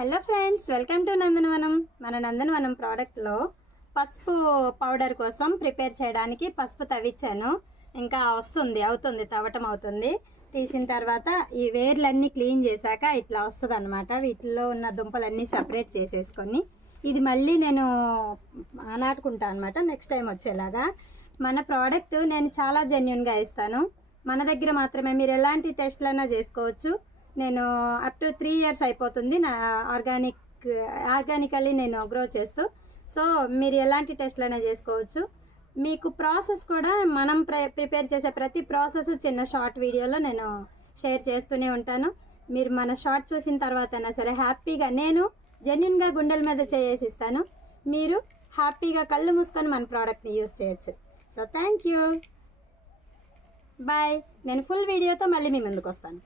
Hello friends, welcome to నందనవనం. మన నందనవనం ప్రోడక్ట్లో పసుపు powder కోసం ప్రిపేర్ చేయడానికి పసుపు తవ్వించాను. ఇంకా అవుతుంది తవ్వటం అవుతుంది. తీసిన తర్వాత ఈ వేర్లన్నీ క్లీన్ చేశాక ఇట్లా వస్తుంది అనమాట. వీటిలో ఉన్న దుంపలన్నీ సపరేట్ చేసేసుకొని ఇది మళ్ళీ నేను నాటుకుంటాను అనమాట నెక్స్ట్ టైం వచ్చేలాగా. మన ప్రోడక్ట్ నేను చాలా జెన్యున్గా ఇస్తాను. మన దగ్గర మాత్రమే, మీరు ఎలాంటి టెస్ట్లైనా చేసుకోవచ్చు. నేను అప్ టు 3 years అయిపోతుంది నా ఆర్గానికల్లీ నేను గ్రో చేస్తూ. సో మీరు ఎలాంటి టెస్ట్లైనా చేసుకోవచ్చు. మీకు ప్రాసెస్ కూడా మనం ప్రిపేర్ చేసే ప్రతి ప్రాసెస్ చిన్న షార్ట్ వీడియోలో నేను షేర్ చేస్తూనే ఉంటాను. మీరు మన షార్ట్ చూసిన తర్వాత అయినా సరే హ్యాపీగా, నేను జెన్యున్గా గుండెల మీద చేసిస్తాను. మీరు హ్యాపీగా కళ్ళు మూసుకొని మన ప్రోడక్ట్ని యూజ్ చేయొచ్చు. So thank you, bye. నేను ఫుల్ వీడియోతో మళ్ళీ మీ ముందుకు వస్తాను.